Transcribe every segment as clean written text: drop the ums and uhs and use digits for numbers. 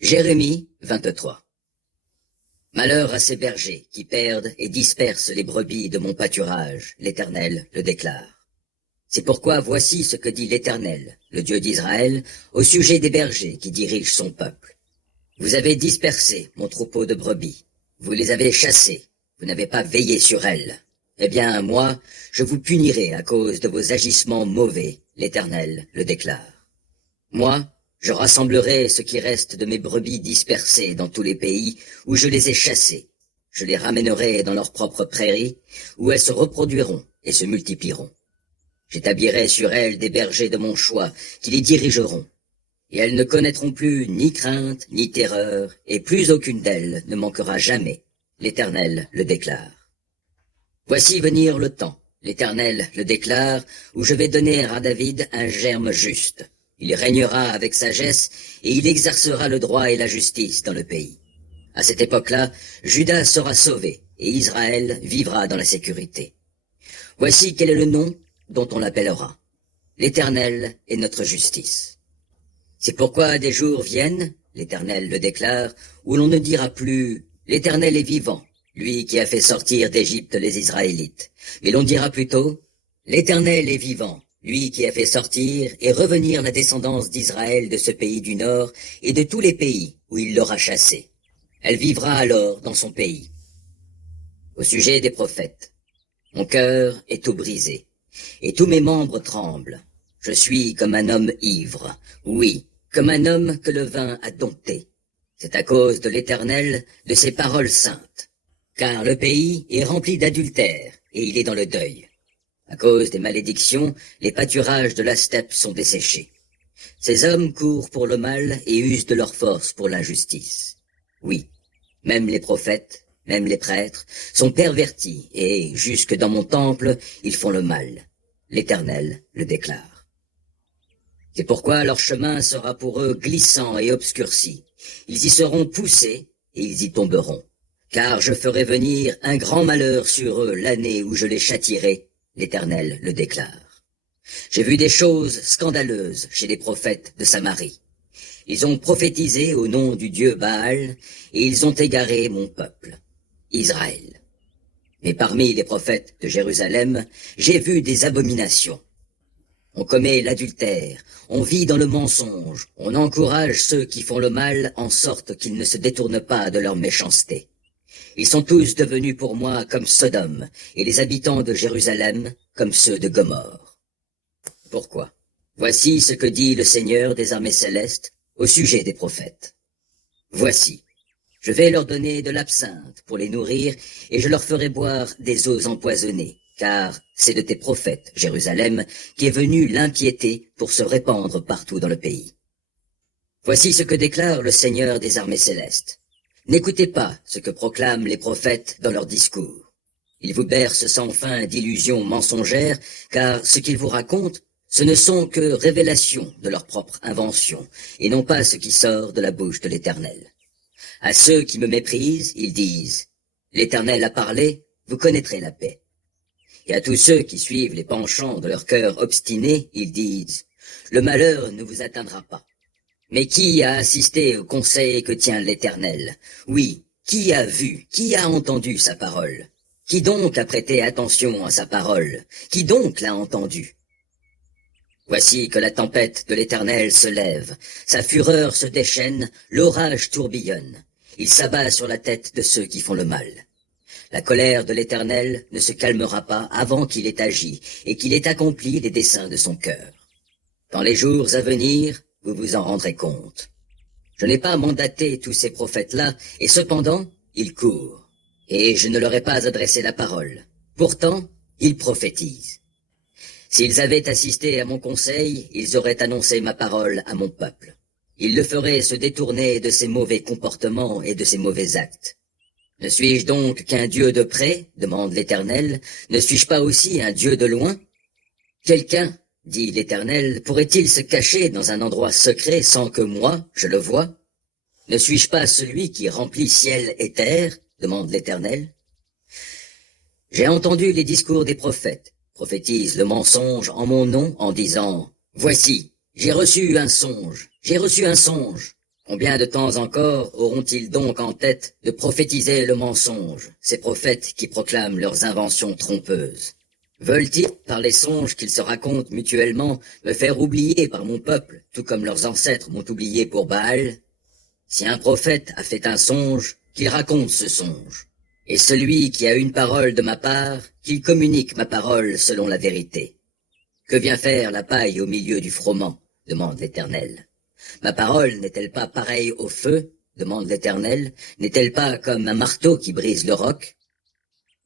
Jérémie 23. Malheur à ces bergers qui perdent et dispersent les brebis de mon pâturage, l'Éternel le déclare. C'est pourquoi voici ce que dit l'Éternel, le Dieu d'Israël, au sujet des bergers qui dirigent son peuple. Vous avez dispersé mon troupeau de brebis, vous les avez chassées, vous n'avez pas veillé sur elles. Eh bien, moi, je vous punirai à cause de vos agissements mauvais, l'Éternel le déclare. Moi, je rassemblerai ce qui reste de mes brebis dispersées dans tous les pays où je les ai chassées. Je les ramènerai dans leurs propres prairies, où elles se reproduiront et se multiplieront. J'établirai sur elles des bergers de mon choix qui les dirigeront. Et elles ne connaîtront plus ni crainte, ni terreur, et plus aucune d'elles ne manquera jamais. L'Éternel le déclare. Voici venir le temps, l'Éternel le déclare, où je vais donner à David un germe juste. Il régnera avec sagesse, et il exercera le droit et la justice dans le pays. À cette époque-là, Juda sera sauvé, et Israël vivra dans la sécurité. Voici quel est le nom dont on l'appellera. L'Éternel est notre justice. C'est pourquoi des jours viennent, l'Éternel le déclare, où l'on ne dira plus « L'Éternel est vivant, lui qui a fait sortir d'Égypte les Israélites », mais l'on dira plutôt « L'Éternel est vivant, lui qui a fait sortir et revenir la descendance d'Israël de ce pays du Nord et de tous les pays où il l'aura chassée. Elle vivra alors dans son pays. » Au sujet des prophètes, mon cœur est tout brisé, et tous mes membres tremblent. Je suis comme un homme ivre, oui, comme un homme que le vin a dompté. C'est à cause de l'Éternel, de ses paroles saintes. Car le pays est rempli d'adultère, et il est dans le deuil. À cause des malédictions, les pâturages de la steppe sont desséchés. Ces hommes courent pour le mal et usent de leur force pour l'injustice. Oui, même les prophètes, même les prêtres, sont pervertis, et, jusque dans mon temple, ils font le mal. L'Éternel le déclare. C'est pourquoi leur chemin sera pour eux glissant et obscurci. Ils y seront poussés, et ils y tomberont. Car je ferai venir un grand malheur sur eux l'année où je les châtierai, l'Éternel le déclare. J'ai vu des choses scandaleuses chez les prophètes de Samarie. Ils ont prophétisé au nom du Dieu Baal, et ils ont égaré mon peuple, Israël. Mais parmi les prophètes de Jérusalem, j'ai vu des abominations. On commet l'adultère, on vit dans le mensonge, on encourage ceux qui font le mal en sorte qu'ils ne se détournent pas de leur méchanceté. Ils sont tous devenus pour moi comme Sodome, et les habitants de Jérusalem comme ceux de Gomorrhe. Pourquoi? Voici ce que dit le Seigneur des armées célestes au sujet des prophètes. Voici, je vais leur donner de l'absinthe pour les nourrir, et je leur ferai boire des eaux empoisonnées, car c'est de tes prophètes, Jérusalem, qui est venue l'impiété pour se répandre partout dans le pays. Voici ce que déclare le Seigneur des armées célestes. N'écoutez pas ce que proclament les prophètes dans leurs discours. Ils vous bercent sans fin d'illusions mensongères, car ce qu'ils vous racontent, ce ne sont que révélations de leur propre invention, et non pas ce qui sort de la bouche de l'Éternel. À ceux qui me méprisent, ils disent « L'Éternel a parlé, vous connaîtrez la paix. » Et à tous ceux qui suivent les penchants de leur cœur obstiné, ils disent « Le malheur ne vous atteindra pas. » Mais qui a assisté au conseil que tient l'Éternel? Oui, qui a vu, qui a entendu sa parole? Qui donc a prêté attention à sa parole? Qui donc l'a entendu? Voici que la tempête de l'Éternel se lève, sa fureur se déchaîne, l'orage tourbillonne. Il s'abat sur la tête de ceux qui font le mal. La colère de l'Éternel ne se calmera pas avant qu'il ait agi et qu'il ait accompli les desseins de son cœur. Dans les jours à venir, vous vous en rendrez compte. Je n'ai pas mandaté tous ces prophètes-là, et cependant, ils courent. Et je ne leur ai pas adressé la parole. Pourtant, ils prophétisent. S'ils avaient assisté à mon conseil, ils auraient annoncé ma parole à mon peuple. Ils le feraient se détourner de ses mauvais comportements et de ses mauvais actes. Ne suis-je donc qu'un Dieu de près, demande l'Éternel, ne suis-je pas aussi un Dieu de loin? Quelqu'un, dit l'Éternel, pourrait-il se cacher dans un endroit secret sans que moi, je le voie? Ne suis-je pas celui qui remplit ciel et terre? Demande l'Éternel. J'ai entendu les discours des prophètes, prophétisent le mensonge en mon nom en disant « Voici, j'ai reçu un songe, j'ai reçu un songe. Combien de temps encore auront-ils donc en tête de prophétiser le mensonge, ces prophètes qui proclament leurs inventions trompeuses? Veulent-ils, par les songes qu'ils se racontent mutuellement, me faire oublier par mon peuple, tout comme leurs ancêtres m'ont oublié pour Baal? Si un prophète a fait un songe, qu'il raconte ce songe. Et celui qui a une parole de ma part, qu'il communique ma parole selon la vérité. Que vient faire la paille au milieu du froment? Demande l'Éternel. Ma parole n'est-elle pas pareille au feu? Demande l'Éternel. N'est-elle pas comme un marteau qui brise le roc?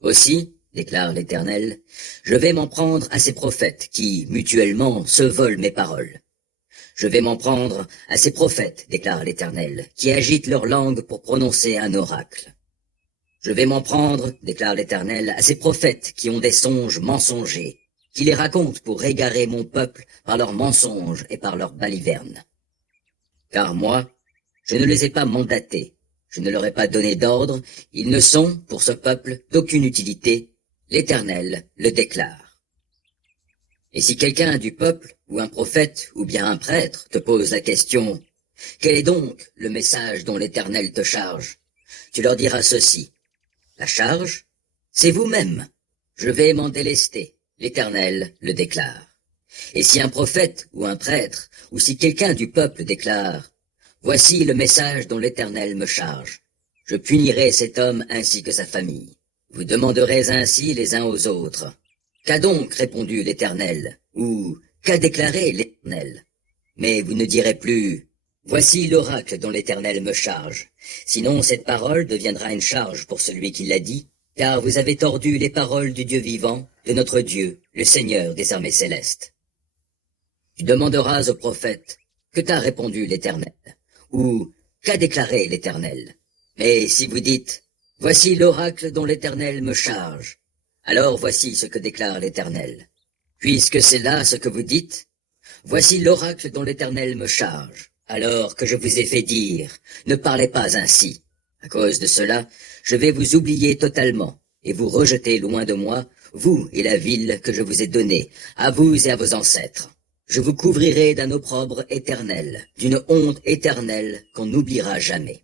Aussi, déclare l'Éternel, je vais m'en prendre à ces prophètes qui, mutuellement, se volent mes paroles. Je vais m'en prendre à ces prophètes, déclare l'Éternel, qui agitent leur langue pour prononcer un oracle. Je vais m'en prendre, déclare l'Éternel, à ces prophètes qui ont des songes mensongers, qui les racontent pour égarer mon peuple par leurs mensonges et par leurs balivernes. Car moi, je ne les ai pas mandatés, je ne leur ai pas donné d'ordre, ils ne sont, pour ce peuple, d'aucune utilité, l'Éternel le déclare. Et si quelqu'un du peuple, ou un prophète, ou bien un prêtre, te pose la question, « Quel est donc le message dont l'Éternel te charge ?» Tu leur diras ceci, « La charge, c'est vous-même. Je vais m'en délester, l'Éternel le déclare. » Et si un prophète, ou un prêtre, ou si quelqu'un du peuple déclare, « Voici le message dont l'Éternel me charge. Je punirai cet homme ainsi que sa famille. » Vous demanderez ainsi les uns aux autres, « Qu'a donc répondu l'Éternel » ou « Qu'a déclaré l'Éternel » Mais vous ne direz plus, « Voici l'oracle dont l'Éternel me charge. » Sinon cette parole deviendra une charge pour celui qui l'a dit, car vous avez tordu les paroles du Dieu vivant, de notre Dieu, le Seigneur des armées célestes. Tu demanderas au prophète, « Que t'a répondu l'Éternel » ou « Qu'a déclaré l'Éternel » Mais si vous dites, « Voici l'oracle dont l'Éternel me charge », alors voici ce que déclare l'Éternel. Puisque c'est là ce que vous dites, « Voici l'oracle dont l'Éternel me charge », alors que je vous ai fait dire, « Ne parlez pas ainsi ». À cause de cela, je vais vous oublier totalement et vous rejeter loin de moi, vous et la ville que je vous ai donnée, à vous et à vos ancêtres. Je vous couvrirai d'un opprobre éternel, d'une honte éternelle qu'on n'oubliera jamais.